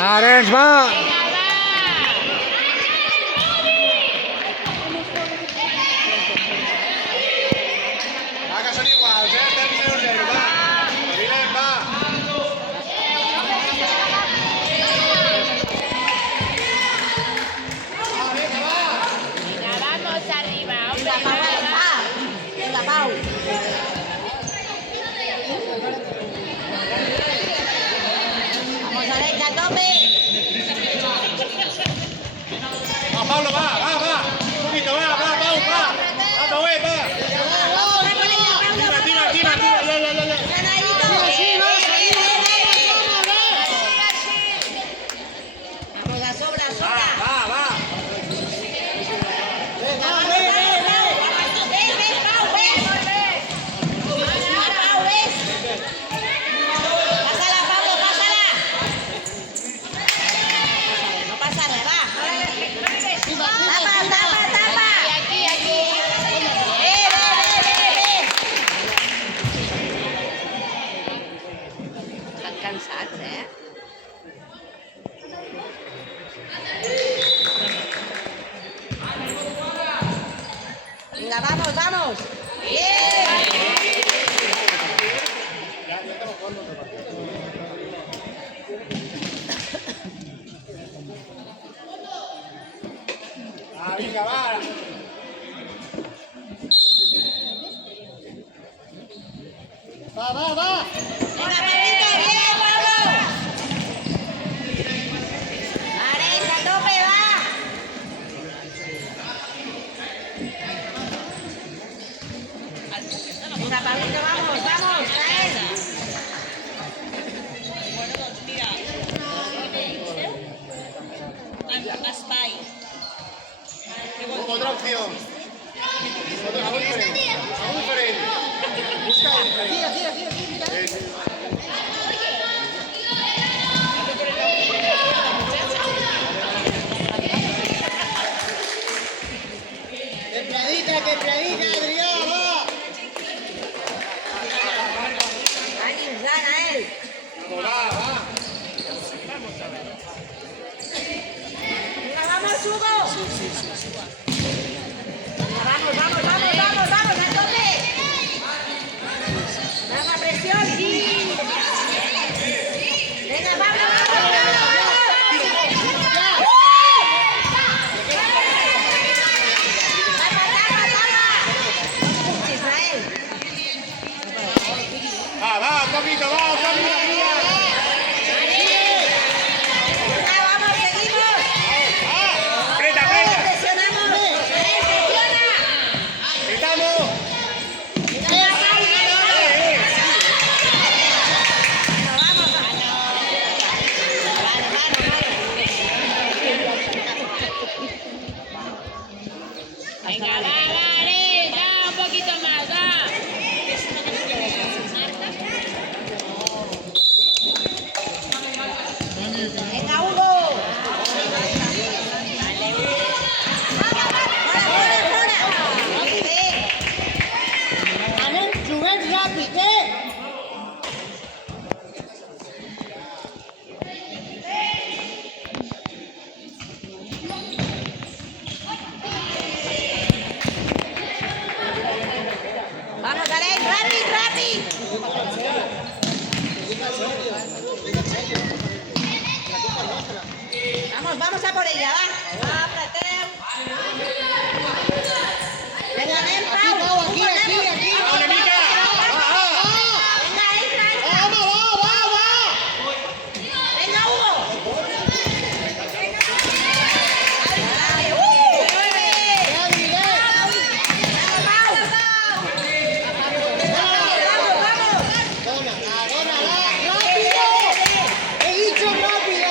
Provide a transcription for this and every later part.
Arenys, va! Va, que són iguals, estem 0-0, va. Espavilem, va. Venga, vamos arriba, hombre. Venga, Pau. Vamos, Arenys, a tope. Va, Pablo, va. Un poquito, va, Pau, va. Va, Pau, va. Tira. Ganadito. Vamos, a sobra. Va. Pásala, Pablo, pásala. No pasa nada, va. Tapa. Aquí. Ve. Estan cansats, eh? Venga, vamos. Bien. Vinga, va. Va. Venga, Pablito, bien, Pablo. Arenys, a tope, va. Venga, Pablito, vamos, traer. Espai. Otra opción. Algo diferente. Busca un diferente. Templadita, Adrià, va. Ànims, Anael. Va. Venga, vamos, Hugo. Venga, vamos, a tope. Venga, presión. Venga, Pablo, vamos. Tapa. Israel. Va, un poquito, va. Venga, vamos, seguimos. Aprieta. Presionamos. Presiona. Gritamos. Venga, Pablo. Vamos. Venga, va, Arenys, va, un poquito más, va. Venga, Hugo. Fuera. Anem, juguem ràpid, Vamos, Arenys, rápido. Vamos a por ella, va. Apreteu. Venga, anem, Pau. aquí. Una mica. Venga, entra. Va. Venga, Hugo. Vale, Adri, Vamos. rápido. He dicho rápido,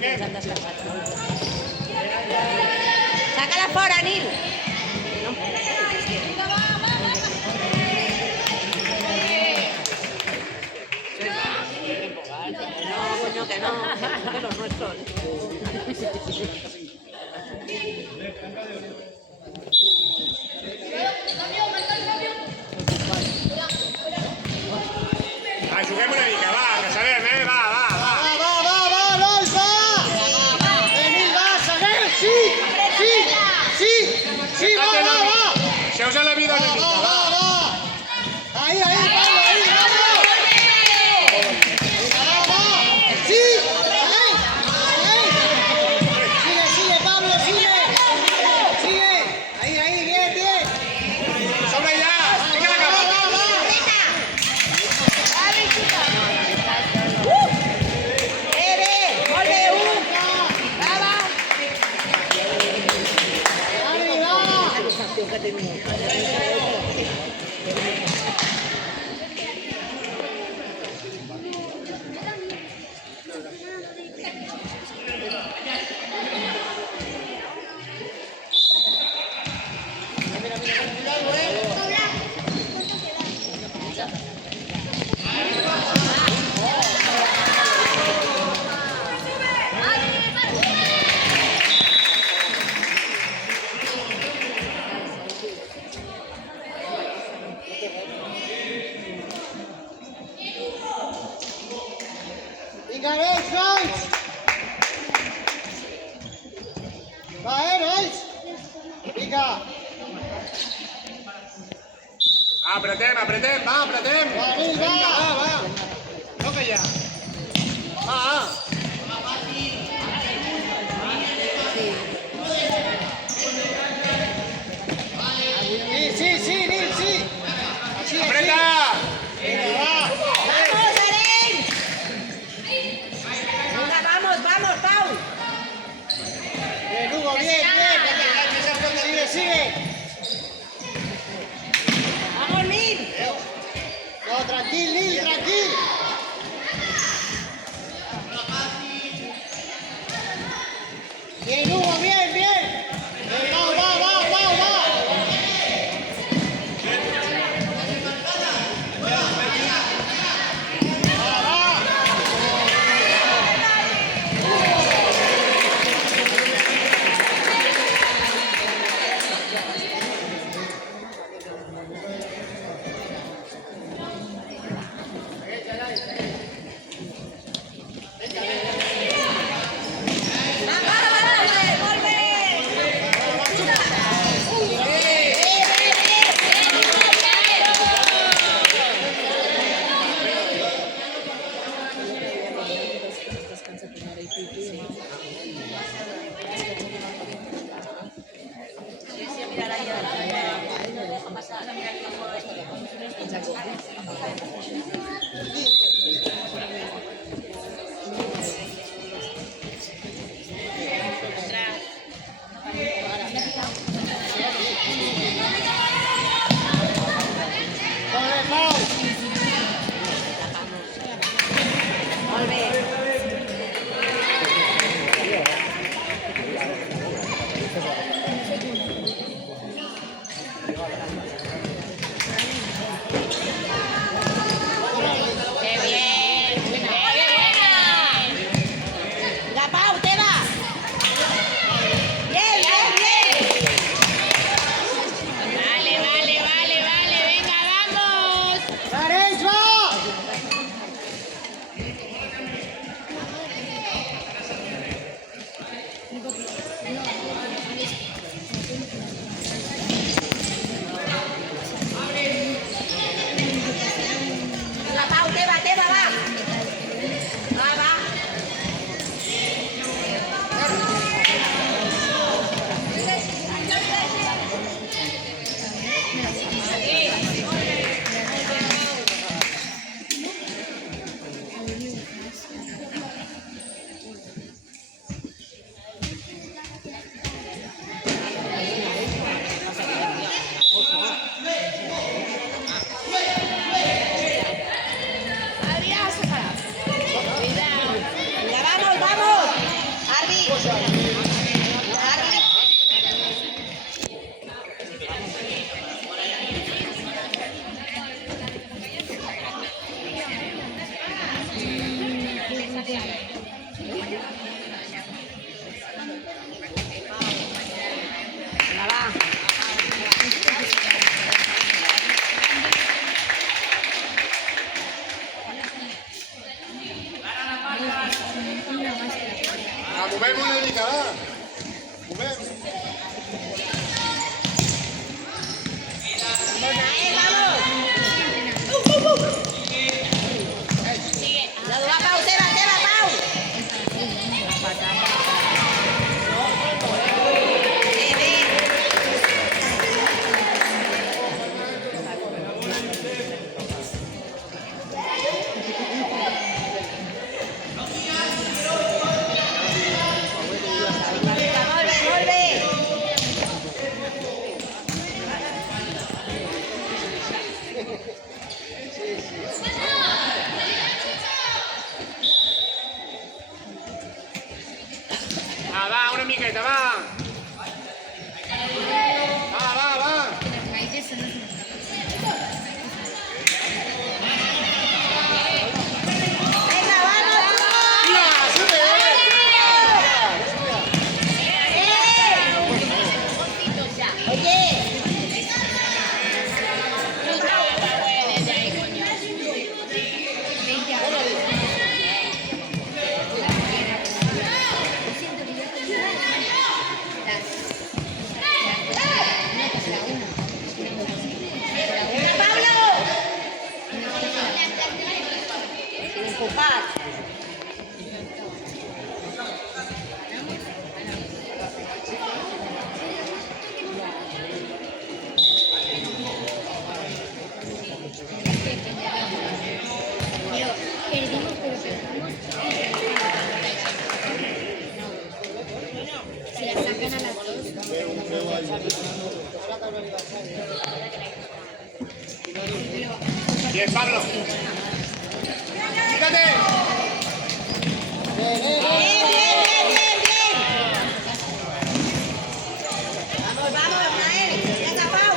¿qué? Sácala fora, Nil. No, coño, que no. Que los nuestros. Ah, juguem una mica, va, que sabem, va, va, va. Lois, va! Emil, va, segueix! Sí, va! Deixeu-vos la vida una mica, va. Va! Ahí, Pablo, ahí, bravo! Venga, va! Sí! Ahí! Sigue, Pablo, sigue! Ahí, bien! Sobre ja, fica la cama. Vinga, Nois! Va, Nois! Vinga! Apretem, va, apretem. Va, Nil, va! Va. Toca ja. Va. Sí, Nil, sí! Així, Apreta. Vinga, va! ¡Vamos, Aren! Venga, vamos, Pau. Bien, Hugo, bien! Sigue! Vamos, Nil. No, tranquil, Nil, tranquil! Nael, vamos. Sigue. La va Pau, Teba, Pau. Molt bé. Va, una miqueta, va. Va. Venga, vamos. Mira, sube. Oye. Desde ahí, coño. Venga, Pablo. Sin empujar. Perdimos, pero perdimos. Si la sacan a las 2. Bien, Pablo. Quítate. Bien. Vamos, Nael. Venga, Pau.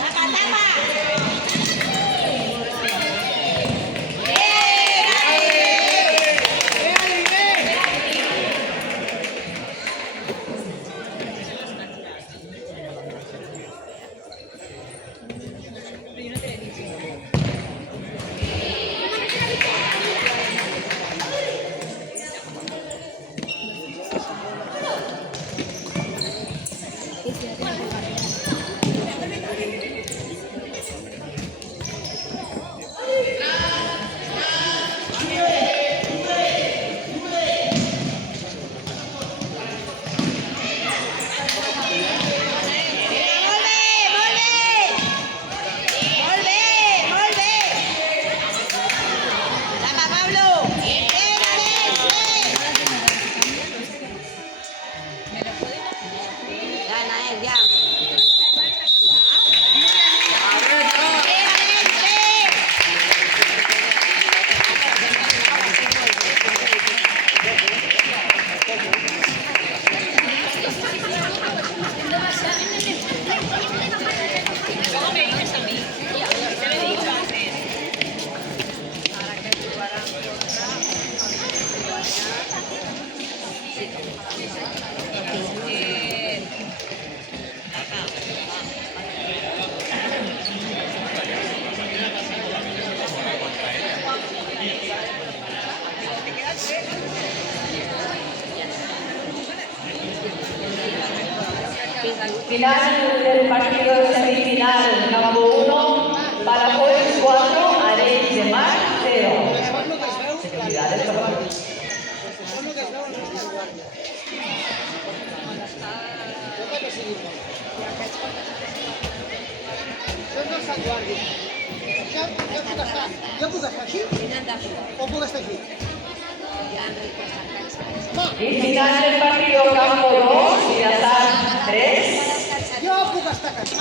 Tapa. Final del partido de semifinal, campo 1, Palafolls 4, Arenys de Mar 0. Felicidades per la Jo puc estar aquí o puc estar aquí? Y final del partido, campo 2, Vilassar 3. Jo puc estar aquí.